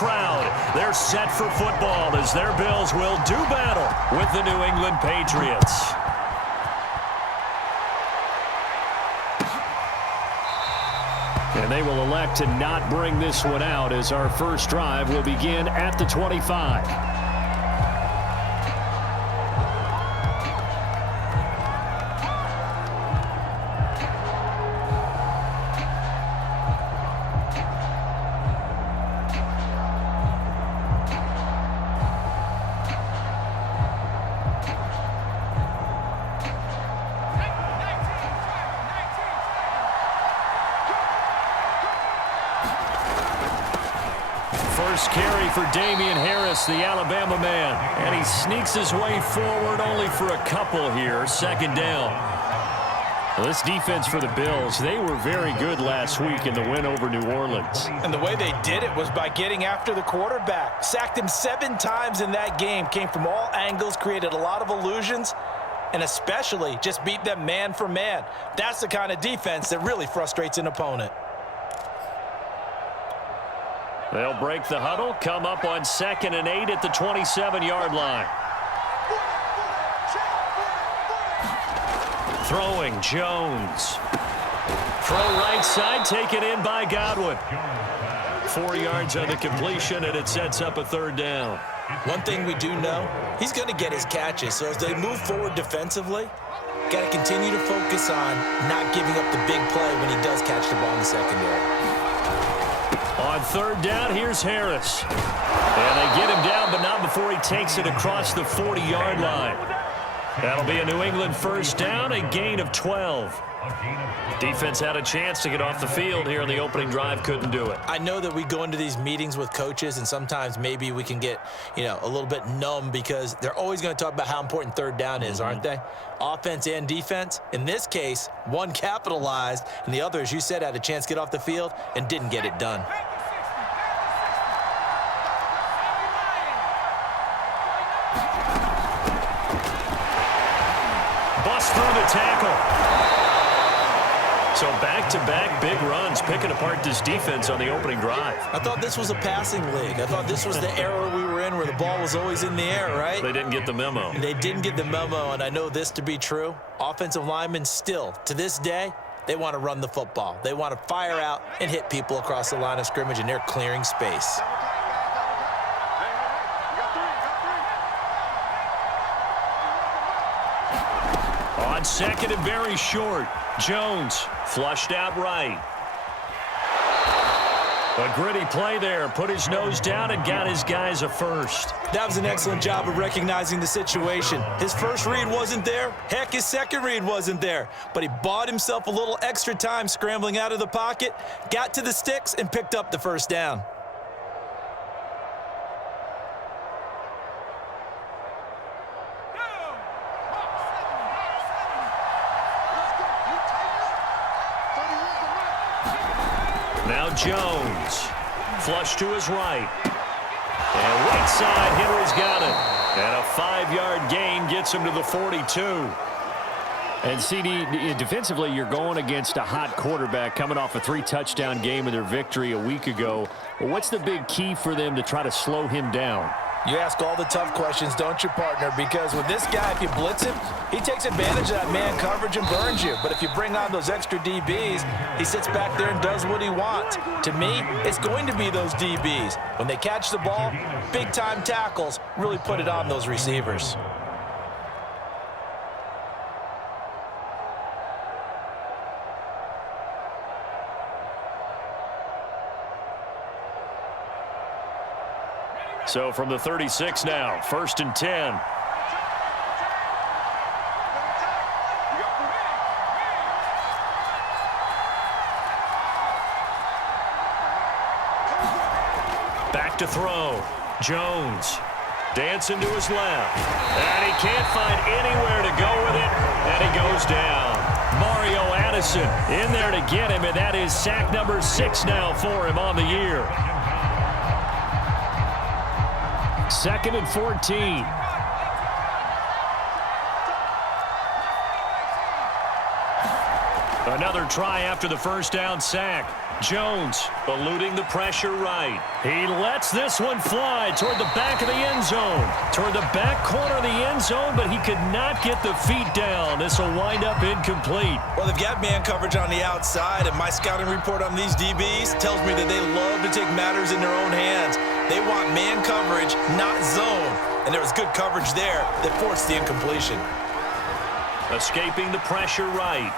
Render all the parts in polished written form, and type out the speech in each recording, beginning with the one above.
crowd. They're set for football as their Bills will do battle with the New England Patriots. And they will elect to not bring this one out as our first drive will begin at the 25. First carry for Damian Harris, the Alabama man. And he sneaks his way forward only for a couple here. Second down. Well, this defense for the Bills, they were very good last week in the win over New Orleans. And the way they did it was by getting after the quarterback. Sacked him 7 times in that game. Came from all angles, created a lot of illusions, and especially just beat them man for man. That's the kind of defense that really frustrates an opponent. They'll break the huddle, come up on 2nd and 8 at the 27-yard line. Throwing, Jones. Throw right side, taken in by Godwin. 4 yards on the completion, and it sets up a 3rd down. One thing we do know, he's going to get his catches. So as they move forward defensively, got to continue to focus on not giving up the big play when he does catch the ball in the secondary. On 3rd down, here's Harris. And they get him down, but not before he takes it across the 40-yard line. That'll be a New England first down, a gain of 12. Defense had a chance to get off the field here on the opening drive, couldn't do it. I know that we go into these meetings with coaches, and sometimes maybe we can get, a little bit numb because they're always going to talk about how important 3rd down is, aren't they? Offense and defense. In this case, one capitalized, and the other, as you said, had a chance to get off the field and didn't get it done. Bust through the tackle. So back-to-back big runs picking apart this defense on the opening drive. I thought this was a passing league. I thought this was the era we were in where the ball was always in the air, right? They didn't get the memo. They didn't get the memo, and I know this to be true. Offensive linemen still, to this day, they want to run the football. They want to fire out and hit people across the line of scrimmage, and they're clearing space. On 2nd and very short, Jones flushed out right. A gritty play there, put his nose down and got his guys a first. That was an excellent job of recognizing the situation. His first read wasn't there. Heck, his second read wasn't there. But he bought himself a little extra time scrambling out of the pocket, got to the sticks, and picked up the first down. Now Jones, flush to his right. And right side, Henry's got it. And a 5-yard gain gets him to the 42. And CD, defensively, you're going against a hot quarterback coming off a 3-touchdown game in their victory a week ago. Well, what's the big key for them to try to slow him down? You ask all the tough questions, don't you, partner? Because with this guy, if you blitz him, he takes advantage of that man coverage and burns you. But if you bring on those extra DBs, he sits back there and does what he wants. To me, it's going to be those DBs. When they catch the ball, big-time tackles really put it on those receivers. So from the 36 now, 1st and 10. Back to throw. Jones dancing to his left. And he can't find anywhere to go with it. And he goes down. Mario Addison in there to get him, and that is sack number 6 now for him on the year. 2nd and 14. Another try after the first down sack. Jones eluding the pressure right. He lets this one fly toward the back of the end zone. Toward the back corner of the end zone, but he could not get the feet down. This will wind up incomplete. Well, they've got man coverage on the outside, and my scouting report on these DBs tells me that they love to take matters in their own hands. They want man coverage, not zone. And there was good coverage there that forced the incompletion. Escaping the pressure right.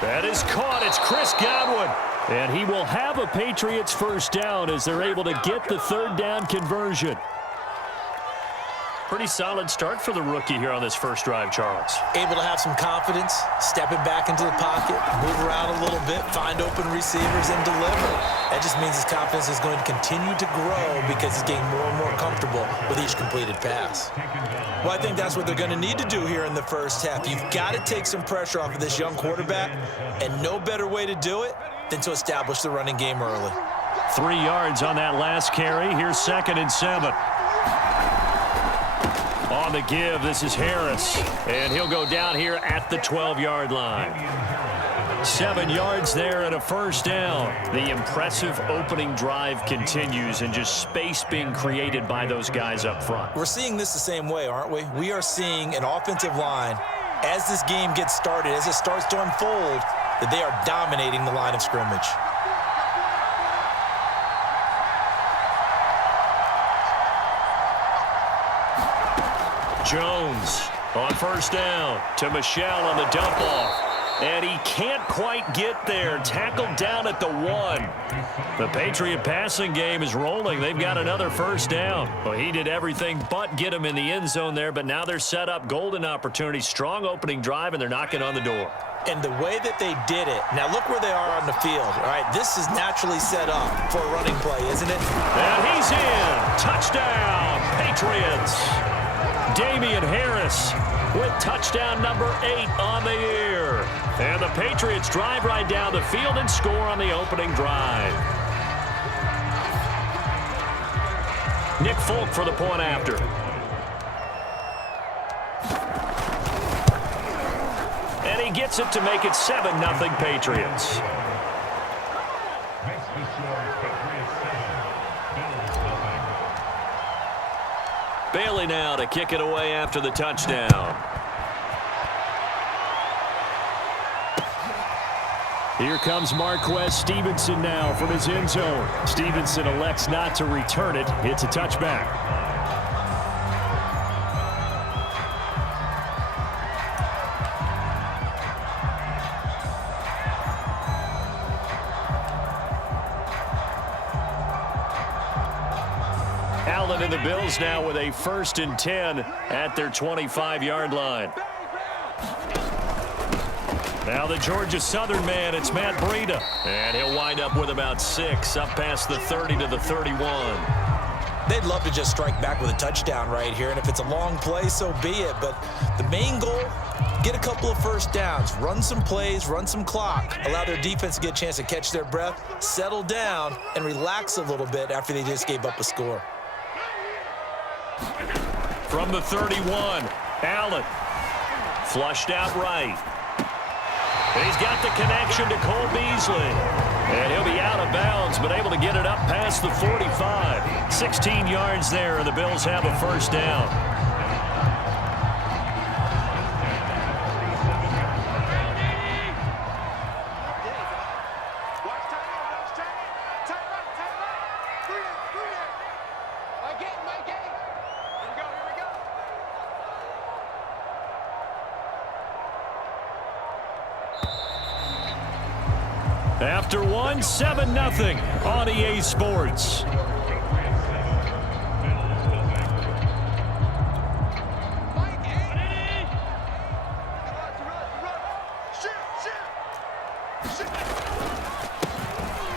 That is caught. It's Chris Godwin. And he will have a Patriots first down as they're able to get the third down conversion. Pretty solid start for the rookie here on this first drive, Charles. Able to have some confidence, stepping back into the pocket, move around a little bit, find open receivers, and deliver. That just means his confidence is going to continue to grow because he's getting more and more comfortable with each completed pass. Well, I think that's what they're going to need to do here in the first half. You've got to take some pressure off of this young quarterback, and no better way to do it than to establish the running game early. 3 yards on that last carry. Here's 2nd and 7. On the give, this is Harris, and he'll go down here at the 12-yard line. 7 yards there and a first down. The impressive opening drive continues, and just space being created by those guys up front. We're seeing this the same way, aren't we? We are seeing an offensive line, as this game gets started, as it starts to unfold, that they are dominating the line of scrimmage. Jones on first down to Michel on the dump off. And he can't quite get there. Tackled down at the 1. The Patriot passing game is rolling. They've got another first down. Well, he did everything but get him in the end zone there, but now they're set up. Golden opportunity, strong opening drive, and they're knocking on the door. And the way that they did it, now look where they are on the field. All right, this is naturally set up for a running play, isn't it? And he's in. Touchdown, Patriots. Damian Harris with touchdown number 8 on the year. And the Patriots drive right down the field and score on the opening drive. Nick Folk for the point after. And he gets it to make it 7-0 Patriots. Bailey now to kick it away after the touchdown. Here comes Marquez Stevenson now from his end zone. Stevenson elects not to return it. It's a touchback. Allen and the Bills now with a 1st and 10 at their 25-yard line. Now the Georgia Southern man, it's Matt Breida. And he'll wind up with about 6, up past the 30 to the 31. They'd love to just strike back with a touchdown right here, and if it's a long play, so be it. But the main goal, get a couple of first downs, run some plays, run some clock, allow their defense to get a chance to catch their breath, settle down, and relax a little bit after they just gave up a score. From the 31, Allen. Flushed out right. And he's got the connection to Cole Beasley. And he'll be out of bounds, but able to get it up past the 45. 16 yards there, and the Bills have a first down. After one, 7-0 on EA Sports.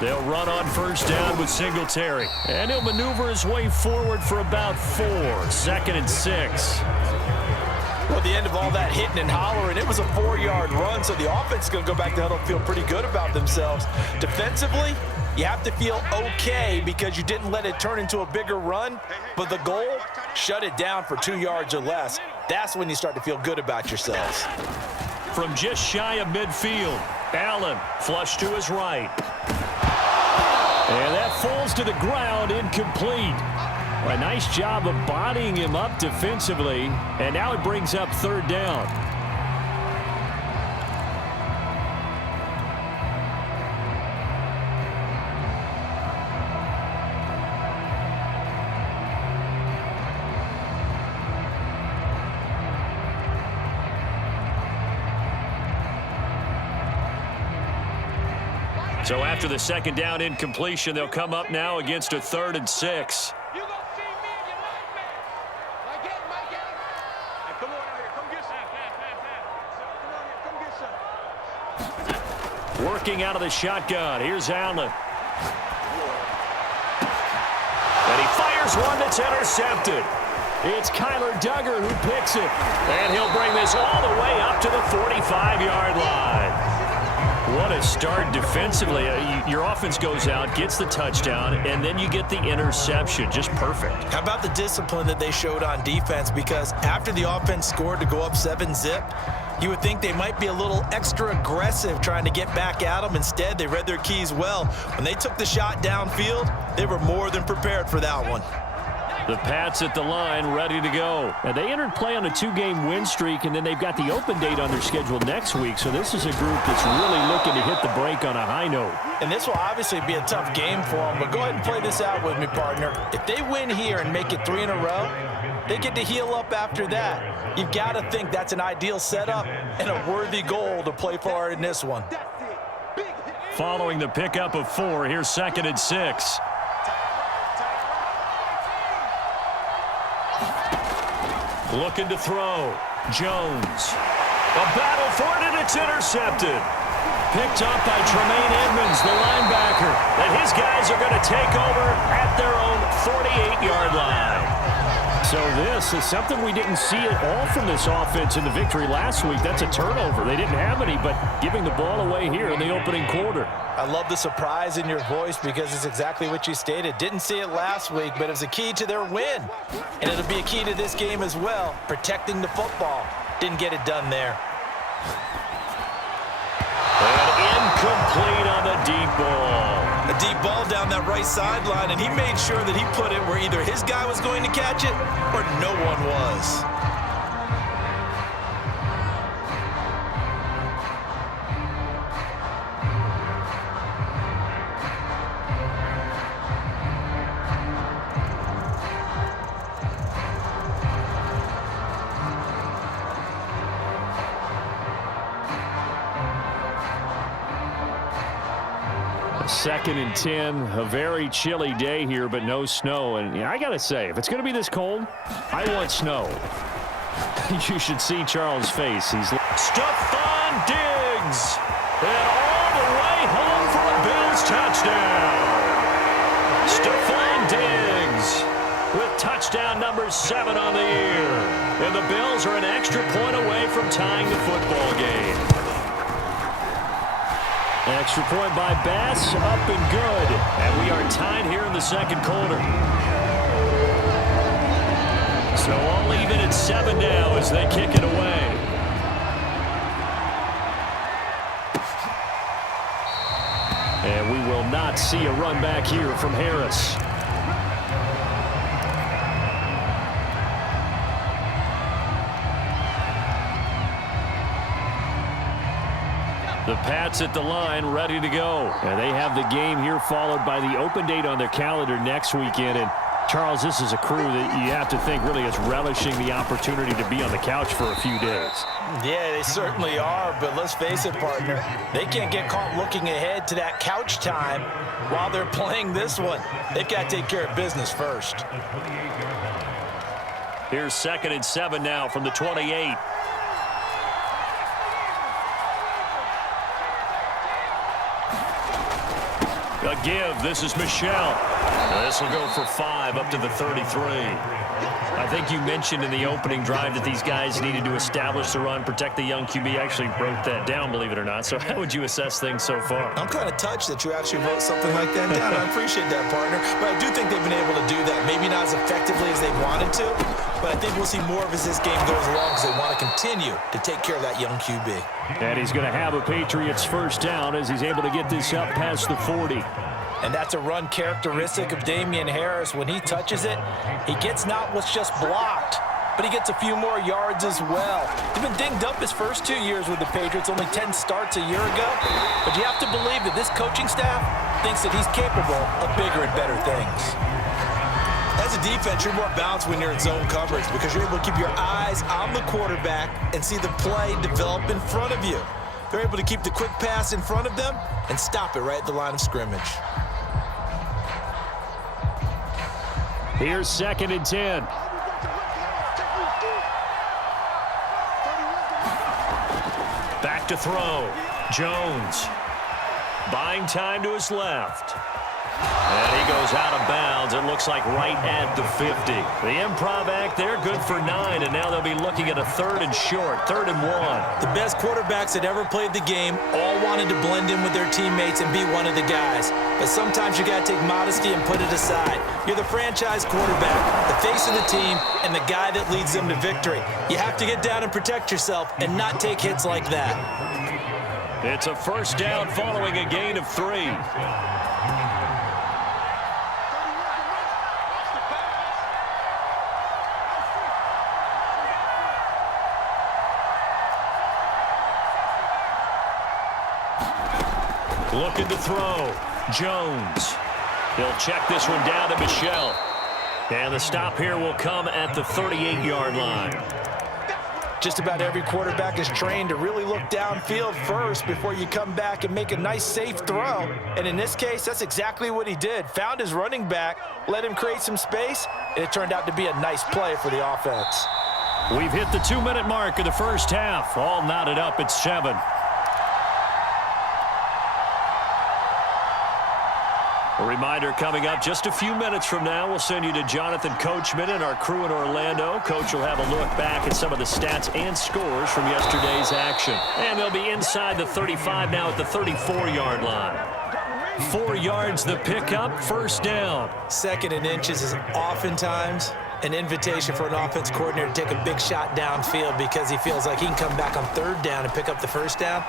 They'll run on first down with Singletary. And he'll maneuver his way forward for about 4. 2nd and 6. Well, at the end of all that hitting and hollering, it was a 4-yard run, so the offense is going to go back to huddle and feel pretty good about themselves. Defensively, you have to feel okay because you didn't let it turn into a bigger run, but the goal, shut it down for 2 yards or less. That's when you start to feel good about yourselves. From just shy of midfield, Allen flushed to his right. And that falls to the ground, incomplete. A nice job of bodying him up defensively, and now it brings up third down. So after the second down incompletion, they'll come up now against a 3rd and 6. You gonna see me in your nightmare. Mike, hey, come on out here. Come get some. Come on here. Come get some. Working out of the shotgun. Here's Allen. And he fires one that's intercepted. It's Kyler Duggar who picks it. And he'll bring this all the way up to the 45-yard line. What a start defensively. Your offense goes out, gets the touchdown, and then you get the interception. Just perfect. How about the discipline that they showed on defense? Because after the offense scored to go up 7-zip, you would think they might be a little extra aggressive trying to get back at them. Instead, they read their keys well. When they took the shot downfield, they were more than prepared for that one. The Pats at the line, ready to go. And they entered play on a 2-game win streak, and then they've got the open date on their schedule next week. So this is a group that's really looking to hit the break on a high note. And this will obviously be a tough game for them, but go ahead and play this out with me, partner. If they win here and make it 3 in a row, they get to heal up after that. You've got to think that's an ideal setup and a worthy goal to play for in this one. Following the pickup of 4, here's 2nd and 6. Looking to throw. Jones. A battle for it, and it's intercepted. Picked up by Tremaine Edmonds, the linebacker. And his guys are going to take over at their own 48-yard line. So this is something we didn't see at all from this offense in the victory last week. That's a turnover. They didn't have any, but giving the ball away here in the opening quarter. I love the surprise in your voice because it's exactly what you stated. Didn't see it last week, but it was a key to their win. And it'll be a key to this game as well, protecting the football. Didn't get it done there. And incomplete on the deep ball. A deep ball down that right sideline, and he made sure that he put it where either his guy was going to catch it or no one was. Second and 10, a very chilly day here, but no snow. And I got to say, if it's going to be this cold, I want snow. You should see Charles' face. He's Stephon Diggs. And all the way home for a Bills touchdown. Stephon Diggs with touchdown number 7 on the year. And the Bills are an extra point away from tying the football game. extra point by Bass, up and good. And we are tied here in the second quarter. So all even at 7 now as they kick it away. And we will not see a run back here from Harris. The Pats at the line, ready to go. And they have the game here followed by the open date on their calendar next weekend. And Charles, this is a crew that you have to think really is relishing the opportunity to be on the couch for a few days. Yeah, they certainly are, but let's face it, partner. They can't get caught looking ahead to that couch time while they're playing this one. They've got to take care of business first. Here's 2nd and 7 now from the 28. A give. This is Michel. This will go for 5 up to the 33. I think you mentioned in the opening drive that these guys needed to establish the run, protect the young QB. I actually wrote that down, believe it or not. So how would you assess things so far? I'm kind of touched that you actually wrote something like that down. I appreciate that, partner. But I do think they've been able to do that. Maybe not as effectively as they wanted to, but I think we'll see more of as this game goes along because they want to continue to take care of that young QB. And he's going to have a Patriots first down as he's able to get this up past the 40. And that's a run characteristic of Damien Harris. When he touches it, he gets not what's just blocked, but he gets a few more yards as well. He's been dinged up his first 2 years with the Patriots, only 10 starts a year ago. But you have to believe that this coaching staff thinks that he's capable of bigger and better things. As a defense, you're more balanced when you're in zone coverage because you're able to keep your eyes on the quarterback and see the play develop in front of you. They're able to keep the quick pass in front of them and stop it right at the line of scrimmage. Here's 2nd and 10. Back to throw. Jones. Buying time to his left. And he goes out of bounds. It looks like right at the 50. The improv act there, good for 9, and now they'll be looking at a 3rd and short, 3rd and 1. The best quarterbacks that ever played the game all wanted to blend in with their teammates and be one of the guys. But sometimes you got to take modesty and put it aside. You're the franchise quarterback, the face of the team, and the guy that leads them to victory. You have to get down and protect yourself and not take hits like that. It's a 1st down following a gain of 3. Looking to throw. Jones. He'll check this one down to Michel. And the stop here will come at the 38-yard line. Just about every quarterback is trained to really look downfield first before you come back and make a nice, safe throw. And in this case, that's exactly what he did. Found his running back, let him create some space, and it turned out to be a nice play for the offense. We've hit the 2-minute mark of the first half. All knotted up at 7. A reminder coming up just a few minutes from now, we'll send you to Jonathan Coachman and our crew in Orlando. Coach will have a look back at some of the stats and scores from yesterday's action. And they'll be inside the 35 now at the 34-yard line. 4 yards the pickup, 1st down. 2nd and inches is oftentimes an invitation for an offense coordinator to take a big shot downfield because he feels like he can come back on 3rd down and pick up the 1st down.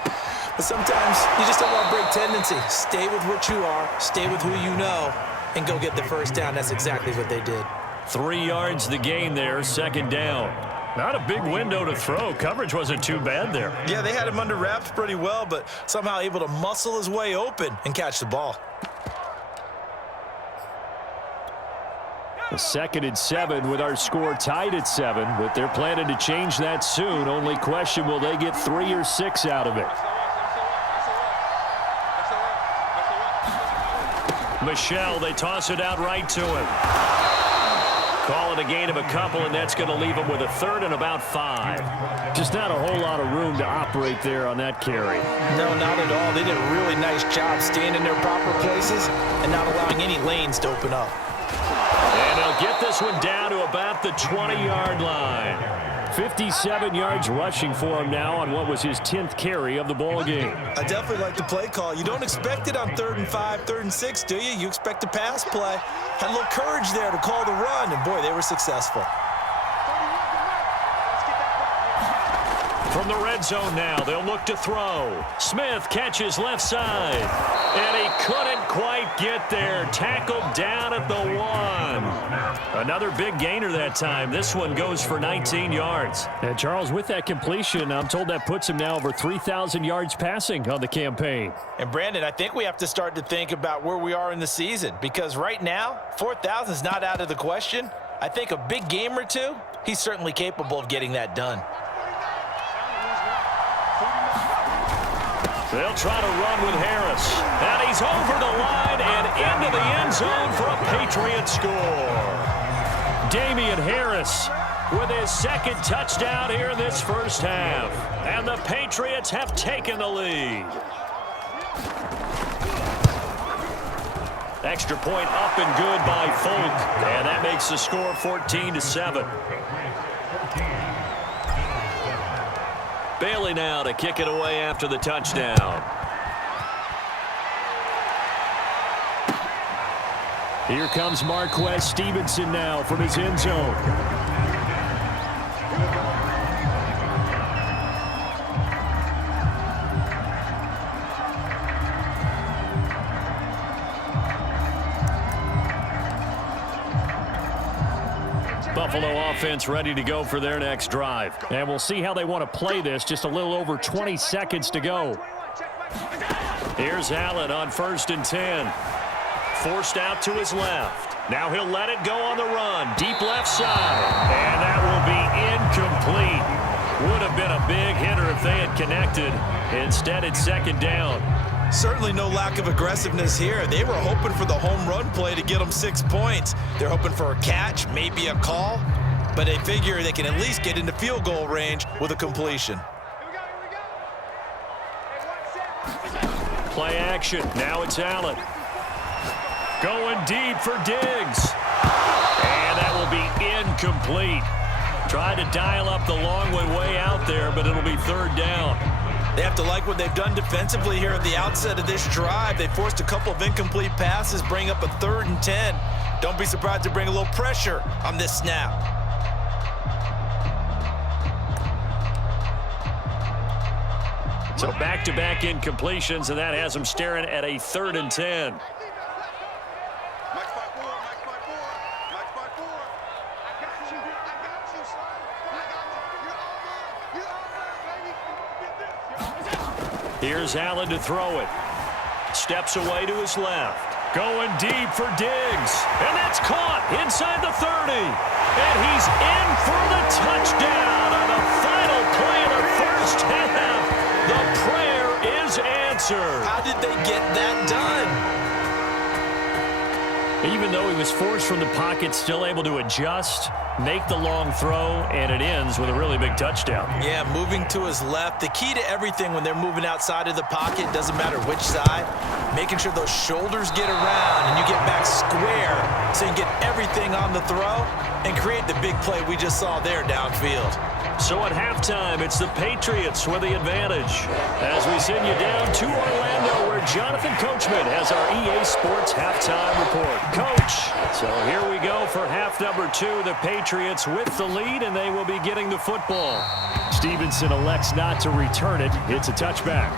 But sometimes you just don't want to break tendency. Stay with what you are, stay with who you know, and go get the 1st down. That's exactly what they did. 3 yards the gain there, 2nd down. Not a big window to throw. Coverage wasn't too bad there. Yeah, they had him under wraps pretty well, but somehow able to muscle his way open and catch the ball. A 2nd and 7 with our score tied at 7, but they're planning to change that soon. Only question, will they get 3 or 6 out of it? Michel, they toss it out right to him. Call it a gain of a couple, and that's going to leave him with a 3rd and about 5. Just not a whole lot of room to operate there on that carry. No, not at all. They did a really nice job staying in their proper places and not allowing any lanes to open up. And they'll get this one down to about the 20-yard line. 57 yards rushing for him now on what was his 10th carry of the ball game. I definitely like the play call. You don't expect it on 3rd and 5, 3rd and 6, do you? You expect a pass play. Had a little courage there to call the run, and boy, they were successful. From the red zone now, they'll look to throw. Smith catches left side, and he couldn't quite get there. Tackled down at the 1. Another big gainer that time. This one goes for 19 yards. And Charles, with that completion, I'm told that puts him now over 3,000 yards passing on the campaign. And Brandon, I think we have to start to think about where we are in the season, because right now, 4,000 is not out of the question. I think a big game or two, he's certainly capable of getting that done. They'll try to run with Harris. And he's over the line and into the end zone for a Patriot score. Damien Harris with his 2nd touchdown here in this first half. And the Patriots have taken the lead. Extra point up and good by Folk. And that makes the score 14-7. Bailey now to kick it away after the touchdown. Here comes Marquez Stevenson now from his end zone. Buffalo offense ready to go for their next drive. And we'll see how they want to play this. Just a little over 20 seconds to go. Here's Allen on 1st and 10. Forced out to his left. Now he'll let it go on the run. Deep left side. And that will be incomplete. Would have been a big hitter if they had connected. Instead, it's 2nd down. Certainly no lack of aggressiveness here. They were hoping for the home run play to get them 6 points. They're hoping for a catch, maybe a call, but they figure they can at least get into field goal range with a completion. Play action. Now it's Allen. Going deep for Diggs. And that will be incomplete. Tried to dial up the long one way out there, but it'll be 3rd down. They have to like what they've done defensively here at the outset of this drive. They forced a couple of incomplete passes, bring up a 3rd and 10. Don't be surprised to bring a little pressure on this snap. So back-to-back incompletions, and that has them staring at a 3rd and 10. Here's Allen to throw it. Steps away to his left. Going deep for Diggs. And that's caught inside the 30. And he's in for the touchdown on the final play of the 1st half. The prayer is answered. How did they get that done? Even though he was forced from the pocket, still able to adjust, make the long throw, and it ends with a really big touchdown. Yeah, moving to his left. The key to everything when they're moving outside of the pocket, doesn't matter which side, making sure those shoulders get around and you get back square so you can get everything on the throw and create the big play we just saw there downfield. So at halftime, it's the Patriots with the advantage. As we send you down to Orlando, where Jonathan Coachman has our EA Sports halftime report. Coach, so here we go for half number 2. The Patriots with the lead, and they will be getting the football. Stevenson elects not to return it. It's a touchback.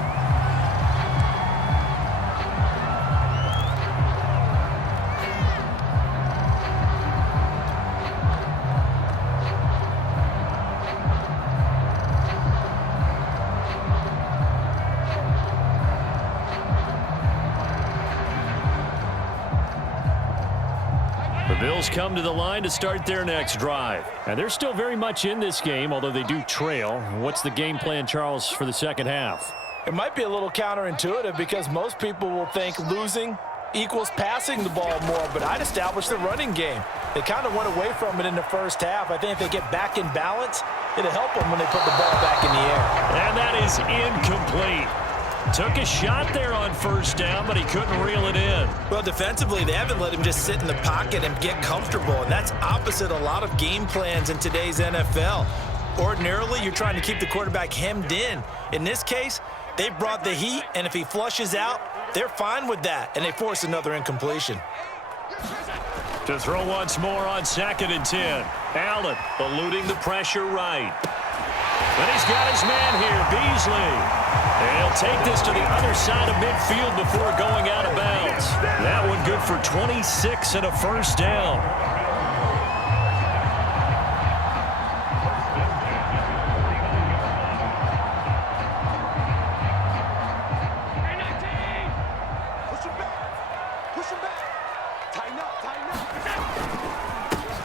The Bills come to the line to start their next drive. And they're still very much in this game, although they do trail. What's the game plan, Charles, for the 2nd half? It might be a little counterintuitive because most people will think losing equals passing the ball more, but I'd establish the running game. They kind of went away from it in the 1st half. I think if they get back in balance, it'll help them when they put the ball back in the air. And that is incomplete. Took a shot there on 1st down, but he couldn't reel it in. Well, defensively, they haven't let him just sit in the pocket and get comfortable, and that's opposite a lot of game plans in today's NFL. Ordinarily, you're trying to keep the quarterback hemmed in. In this case, they brought the heat, and if he flushes out, they're fine with that, and they force another incompletion. To throw once more on 2nd and 10. Allen eluding the pressure right. And he's got his man here, Beasley. And he'll take this to the other side of midfield before going out of bounds. That one good for 26 and a 1st down.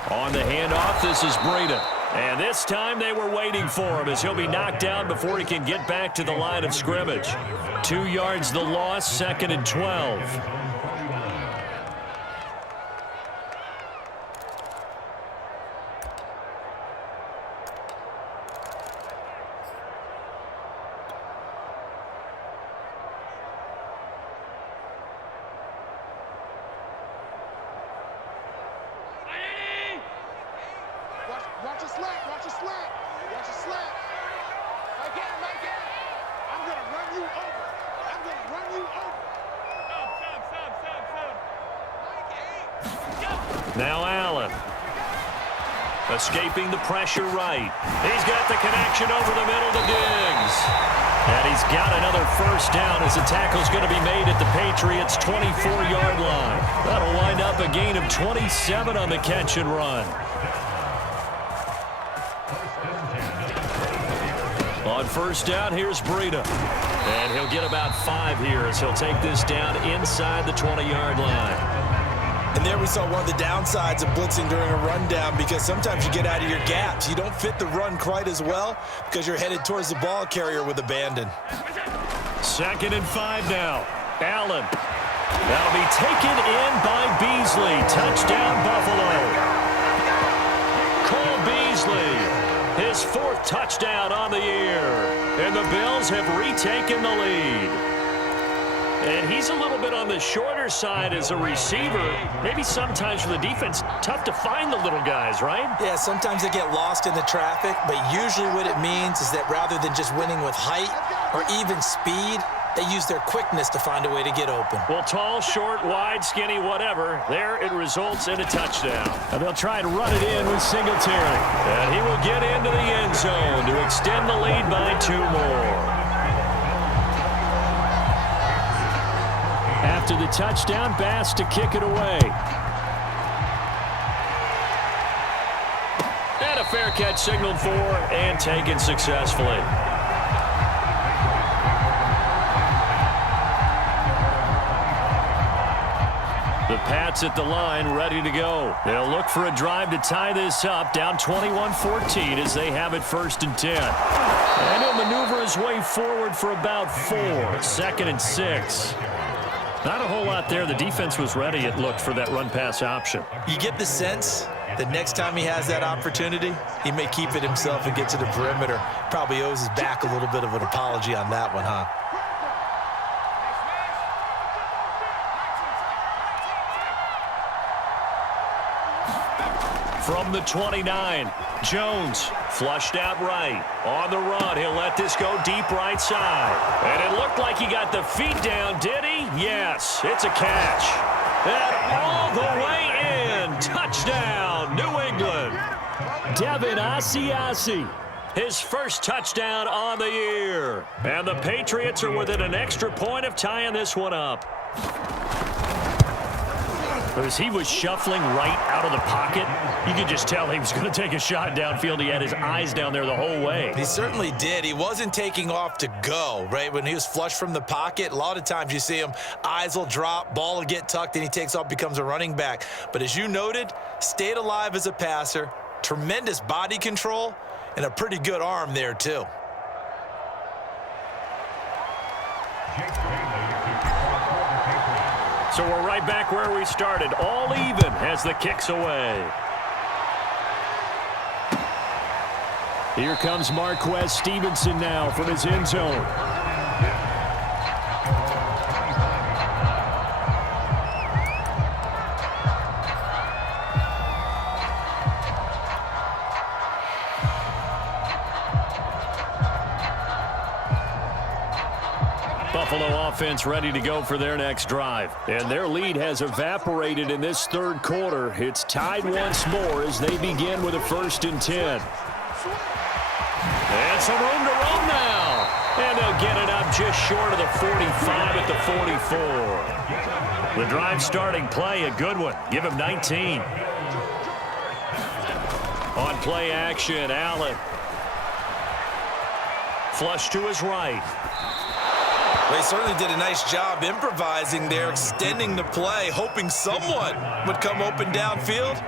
On the handoff, this is Breida. And this time they were waiting for him as he'll be knocked down before he can get back to the line of scrimmage. 2 yards the loss, 2nd and 12. Watch your slap, watch your slap, watch your slap. Again. I'm going to run you over. Now Allen. Escaping the pressure right. He's got the connection over the middle to Diggs. And he's got another 1st down as the tackle's going to be made at the Patriots' 24-yard line. That'll wind up a gain of 27 on the catch and run. On first down, here's Breida. And he'll get about 5 here as he'll take this down inside the 20-yard line. And there we saw one of the downsides of blitzing during a rundown, because sometimes you get out of your gaps. You don't fit the run quite as well because you're headed towards the ball carrier with abandon. 2nd and 5 now. Allen. That'll be taken in by Beasley. Touchdown, Buffalo. Cole Beasley, his 4th touchdown on the year. And the Bills have retaken the lead. And he's a little bit on the shorter side as a receiver. Maybe sometimes for the defense, tough to find the little guys, right? Yeah, sometimes they get lost in the traffic, but usually what it means is that rather than just winning with height or even speed, they use their quickness to find a way to get open. Well, tall, short, wide, skinny, whatever, there it results in a touchdown. And they'll try to run it in with Singletary. And he will get into the end zone to extend the lead by 2 more. After the touchdown, Bass to kick it away. And a fair catch signaled for and taken successfully. The Pats at the line, ready to go. They'll look for a drive to tie this up, down 21-14 as they have it 1st and 10. And he'll maneuver his way forward for about 4. 2nd and 6. Not a whole lot there. The defense was ready, it looked, for that run-pass option. You get the sense that next time he has that opportunity, he may keep it himself and get to the perimeter. Probably owes his back a little bit of an apology on that one, huh? From the 29, Jones flushed out right. On the run, he'll let this go deep right side. And it looked like he got the feet down, did he? Yes, it's a catch. And all the way in. Touchdown, New England. Devin Asiasi. His 1st touchdown on the year. And the Patriots are within an extra point of tying this one up. As he was shuffling right out of the pocket, you could just tell he was going to take a shot downfield. He had his eyes down there the whole way. He certainly did. He wasn't taking off to go, right? When he was flush from the pocket, a lot of times you see him, eyes will drop, ball will get tucked, and he takes off, becomes a running back. But as you noted, stayed alive as a passer, tremendous body control, and a pretty good arm there, too. So we're right back where we started, all even as the kick's away. Here comes Marquez Stevenson now from his end zone. Buffalo offense ready to go for their next drive. And their lead has evaporated in this 3rd quarter. It's tied once more as they begin with a 1st and 10. And some room to roam now. And they'll get it up just short of the 45 at the 44. The drive starting play, a good one. Give him 19. On play action, Allen. Flush to his right. They certainly did a nice job improvising there, extending the play, hoping someone would come open downfield,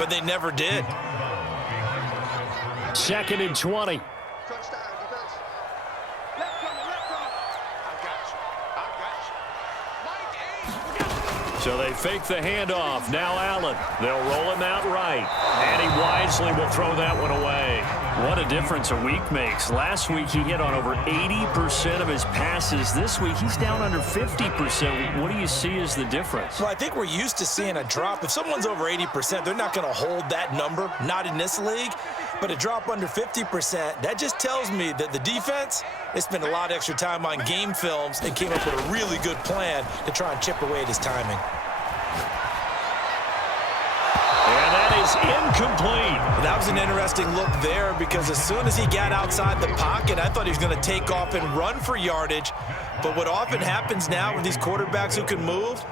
but they never did. 2nd and 20. Touchdown, defense. Left coming. I got you. So they fake the handoff. Now Allen. They'll roll him out right. And he wisely will throw that one away. What a difference a week makes. Last week he hit on over 80% of his passes. This week he's down under 50%. What do you see as the difference? Well, I think we're used to seeing a drop. If someone's over 80%, they're not going to hold that number, not in this league. But a drop under 50%, that just tells me that the defense, they spent a lot of extra time on game films and came up with a really good plan to try and chip away at his timing. And that is incomplete. That was an interesting look there because as soon as he got outside the pocket, I thought he was going to take off and run for yardage. But what often happens now with these quarterbacks who can move,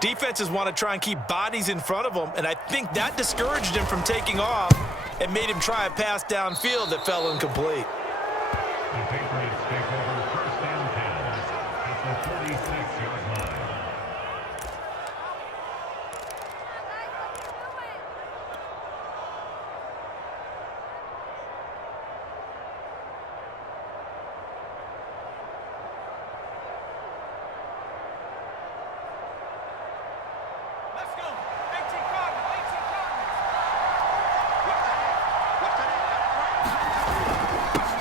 defenses want to try and keep bodies in front of them, and I think that discouraged him from taking off and made him try a pass downfield that fell incomplete. The Patriots take over first and 10 at the 46-yard line.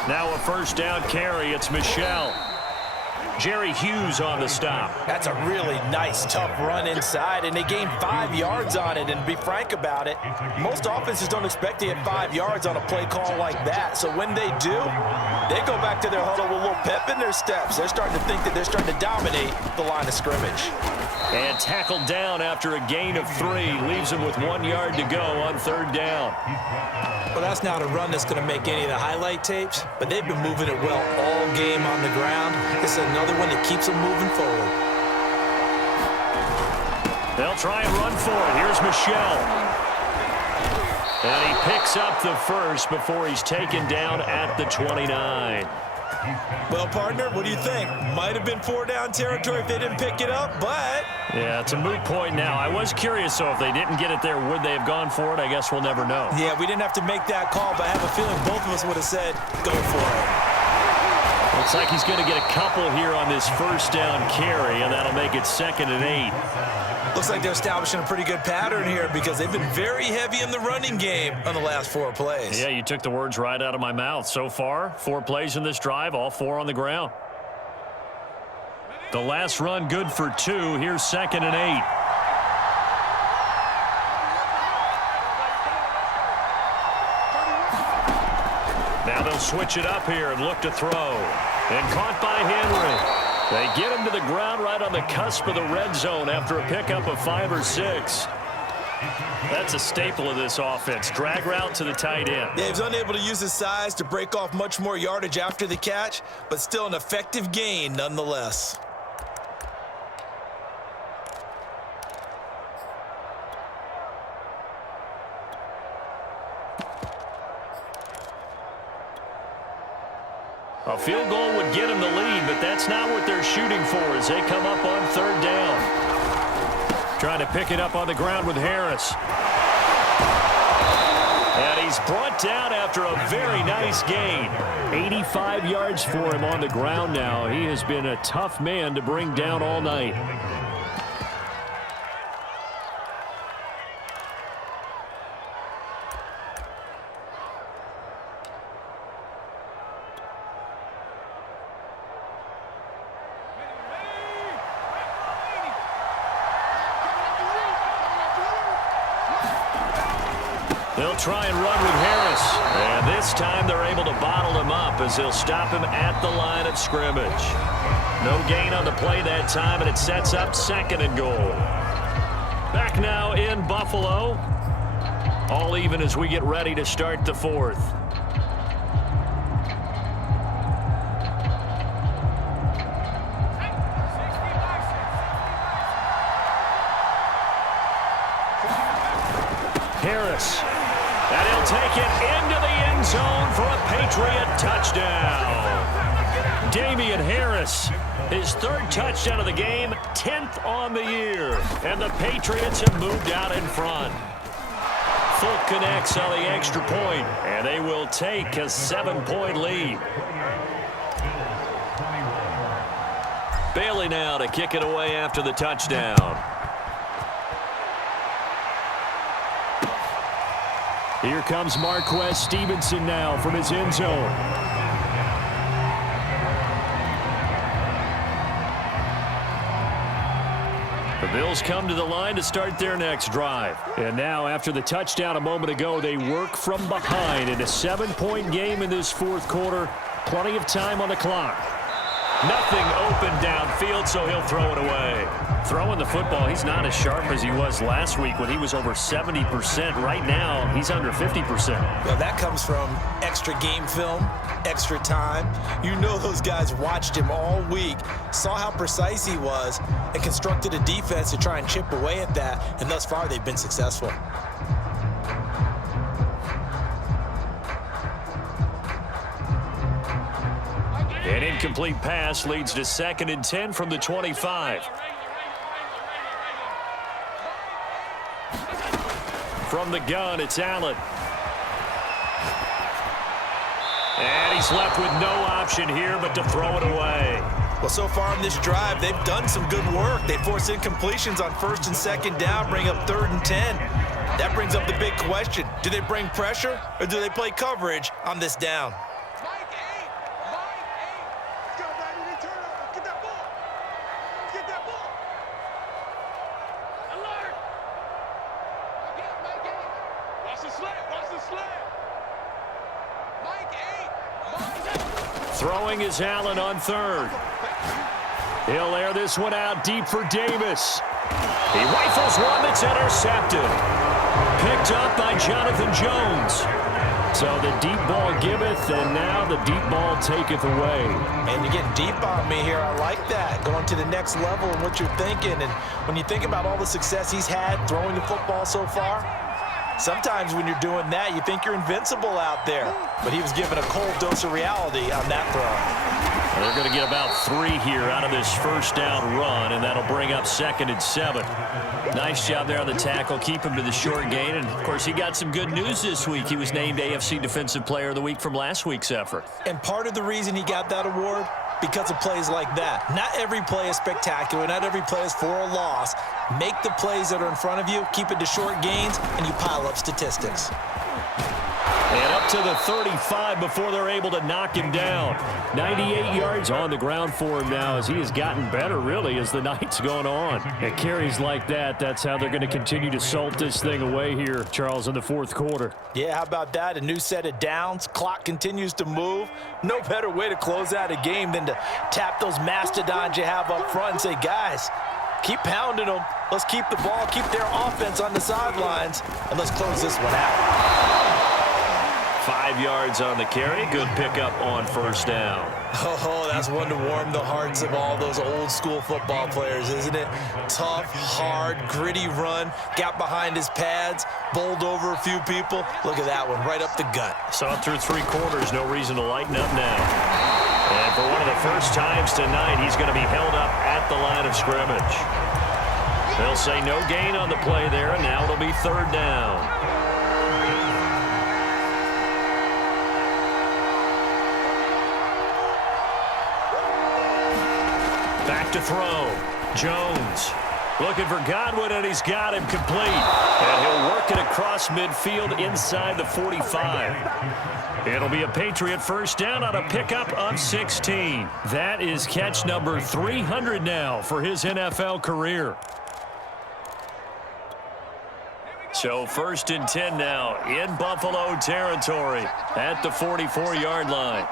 Now a first down carry. It's Michel. Jerry Hughes on the stop. That's a really nice, tough run inside, and they gained 5 yards on it. And to be frank about it, most offenses don't expect to get 5 yards on a play call like that. So when they do, they go back to their huddle with a little pep in their steps. They're starting to think that they're starting to dominate the line of scrimmage. And tackled down after a gain of 3. Leaves him with 1 yard to go on third down. Well, that's not a run that's going to make any of the highlight tapes, but they've been moving it well all game on the ground. This is another one that keeps them moving forward. They'll try and run for it. Here's Michel. And he picks up the first before he's taken down at the 29. Well, partner, what do you think? Might have been 4-down territory if they didn't pick it up, but... Yeah, it's a moot point now. I was curious, so if they didn't get it there, would they have gone for it? I guess we'll never know. Yeah, we didn't have to make that call, but I have a feeling both of us would have said, go for it. Looks like he's going to get a couple here on this first down carry, and that'll make it 2nd and 8. Looks like they're establishing a pretty good pattern here because they've been very heavy in the running game on the last 4 plays. Yeah, you took the words right out of my mouth. So far, 4 plays in this drive, all 4 on the ground. The last run good for 2. Here's 2nd and 8. Now they'll switch it up here and look to throw. And caught by Henry. They get him to the ground right on the cusp of the red zone after a pickup of 5 or 6. That's a staple of this offense. Drag route to the tight end. Yeah, he was unable to use his size to break off much more yardage after the catch, but still an effective gain nonetheless. A field goal would get them the lead, but that's not what they're shooting for as they come up on third down. Trying to pick it up on the ground with Harris. And he's brought down after a very nice gain. 85 yards for him on the ground now. He has been a tough man to bring down all night. They'll try and run with Harris. And this time they're able to bottle him up as they'll stop him at the line of scrimmage. No gain on the play that time, and it sets up 2nd and goal. Back now in Buffalo. All even as we get ready to start the 4th. Harris. And he'll take it into the end zone for a Patriot touchdown. Damian Harris, his 3rd touchdown of the game, 10th on the year. And the Patriots have moved out in front. Fulk connects on the extra point, and they will take a 7-point lead. Bailey now to kick it away after the touchdown. Here comes Marquez Stevenson now from his end zone. The Bills come to the line to start their next drive. And now, after the touchdown a moment ago, they work from behind in a 7-point game in this 4th quarter. Plenty of time on the clock. Nothing open downfield, so he'll throw it away. Throwing the football, he's not as sharp as he was last week when he was over 70%. Right now, he's under 50%. Well, that comes from extra game film, extra time. You know those guys watched him all week, saw how precise he was, and constructed a defense to try and chip away at that, and thus far they've been successful. incomplete pass leads to 2nd and 10 from the 25. From the gun, it's Allen. And he's left with no option here but to throw it away. Well, so far in this drive, they've done some good work. They force incompletions on 1st and 2nd down, bring up 3rd and 10. That brings up the big question. Do they bring pressure or do they play coverage on this down? Mike 8. Let's go, baby. We turn over. Get that ball. Get that ball. Alert. Mike 8. Watch the slant. Watch the slant. Mike 8. Throwing is Allen on 3rd. He'll air this one out deep for Davis. He rifles one that's intercepted. Picked up by Jonathan Jones. So the deep ball giveth, and now the deep ball taketh away. And you're getting deep on me here. I like that. Going to the next level and what you're thinking. And when you think about all the success he's had throwing the football so far, sometimes when you're doing that, you think you're invincible out there. But he was given a cold dose of reality on that throw. They're going to get about 3 here out of this first down run, and that'll bring up 2nd and 7. Nice job there on the tackle. Keep him to the short gain. And, of course, he got some good news this week. He was named AFC Defensive Player of the Week from last week's effort. And part of the reason he got that award, because of plays like that. Not every play is spectacular. Not every play is for a loss. Make the plays that are in front of you, keep it to short gains, and you pile up statistics. And up to the 35 before they're able to knock him down. 98 yards on the ground for him now as he has gotten better, really, as the night's gone on. And carries like that, that's how they're going to continue to salt this thing away here, Charles, in the 4th quarter. Yeah, how about that? A new set of downs. Clock continues to move. No better way to close out a game than to tap those mastodons you have up front and say, guys, keep pounding them. Let's keep the ball, keep their offense on the sidelines, and let's close this one out. 5 yards on the carry. Good pickup on 1st down. Oh, that's one to warm the hearts of all those old school football players, isn't it? Tough, hard, gritty run. Got behind his pads, bowled over a few people. Look at that one, right up the gut. Saw it through 3 quarters. No reason to lighten up now. And for one of the first times tonight, he's going to be held up at the line of scrimmage. They'll say no gain on the play there, and now it'll be 3rd down. Back to throw. Jones looking for Godwin, and he's got him complete. And he'll work it across midfield inside the 45. It'll be a Patriot 1st down on a pickup of 16. That is catch number 300 now for his NFL career. So 1st and 10 now in Buffalo territory at the 44-yard line.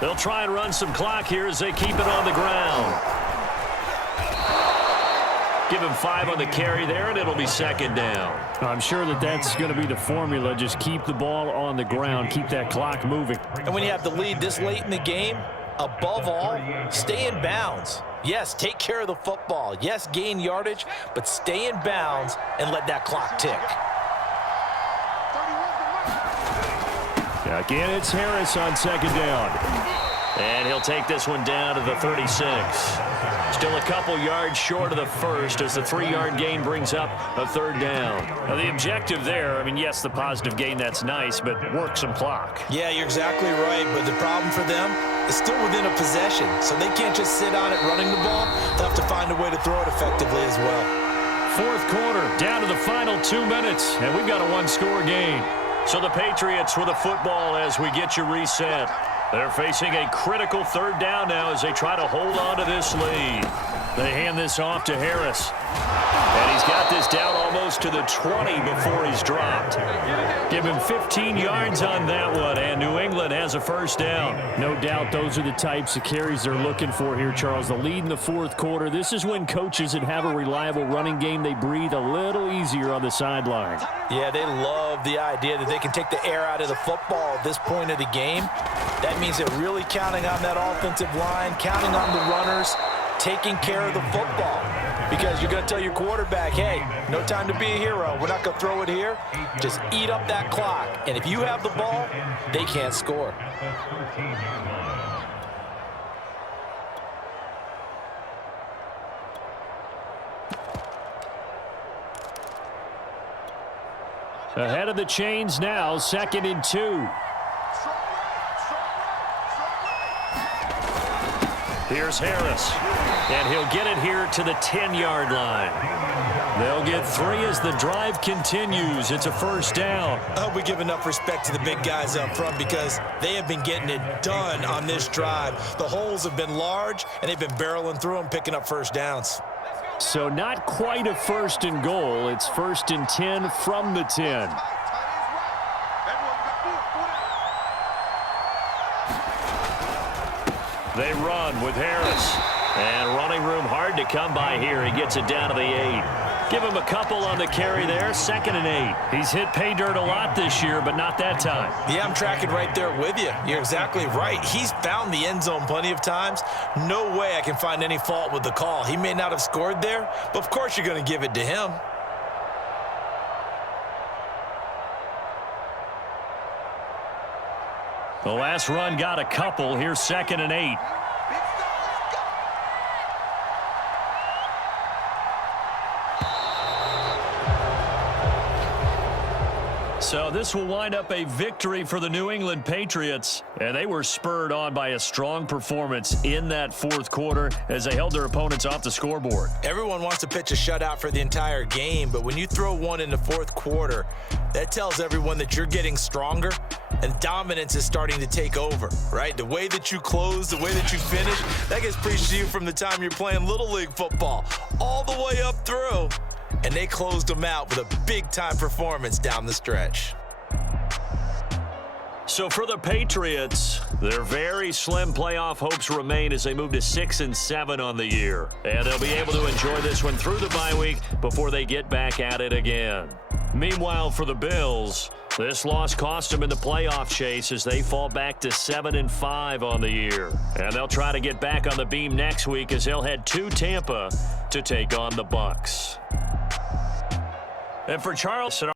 They'll try and run some clock here as they keep it on the ground. Give him 5 on the carry there, and it'll be 2nd down. I'm sure that that's going to be the formula. Just keep the ball on the ground. Keep that clock moving. And when you have the lead this late in the game, above all, stay in bounds. Yes, take care of the football. Yes, gain yardage, but stay in bounds and let that clock tick. Again, it's Harris on 2nd down. And he'll take this one down to the 36. Still a couple yards short of the first as the 3-yard gain brings up a 3rd down. Now, the objective there, I mean, yes, the positive gain, that's nice, but work some clock. Yeah, you're exactly right, but the problem for them is still within a possession, so they can't just sit on it running the ball. They'll have to find a way to throw it effectively as well. 4th quarter, down to the final 2 minutes, and we've got a 1-score game. So the Patriots with a football as we get you reset. They're facing a critical 3rd down now as they try to hold on to this lead. They hand this off to Harris. And he's got this down almost to the 20 before he's dropped. Give him 15 yards on that one, and New England has a 1st down. No doubt those are the types of carries they're looking for here, Charles. The lead in the 4th quarter. This is when coaches that have a reliable running game, they breathe a little easier on the sideline. Yeah, they love the idea that they can take the air out of the football at this point of the game. That means they're really counting on that offensive line, counting on the runners, taking care of the football. because you're going to tell your quarterback, hey, no time to be a hero. We're not going to throw it here. Just eat up that clock. And if you have the ball, they can't score. Ahead of the chains now, 2nd and 2. Here's Harris, and he'll get it here to the 10-yard line. They'll get 3 as the drive continues. It's a first down. I hope we give enough respect to the big guys up front because they have been getting it done on this drive. The holes have been large, and they've been barreling through them, picking up first downs. So not quite a 1st and goal. It's 1st and 10 from the 10. They run with Harris. And running room hard to come by here. He gets it down to the 8. Give him a couple on the carry there. 2nd and 8. He's hit pay dirt a lot this year, but not that time. Yeah, I'm tracking right there with you. You're exactly right. He's found the end zone plenty of times. No way I can find any fault with the call. He may not have scored there, but of course you're going to give it to him. The last run got a couple. Here's 2nd and 8. So this will wind up a victory for the New England Patriots. And they were spurred on by a strong performance in that 4th quarter as they held their opponents off the scoreboard. Everyone wants to pitch a shutout for the entire game, but when you throw one in the 4th quarter, that tells everyone that you're getting stronger and dominance is starting to take over, right? The way that you close, the way that you finish, that gets preached to you from the time you're playing Little League football all the way up through. And they closed them out with a big-time performance down the stretch. So for the Patriots, their very slim playoff hopes remain as they move to 6 and 7 on the year. And they'll be able to enjoy this one through the bye week before they get back at it again. Meanwhile, for the Bills, this loss cost them in the playoff chase as they fall back to 7 and 5 on the year. And they'll try to get back on the beam next week as they'll head to Tampa to take on the Bucs. And for Charles...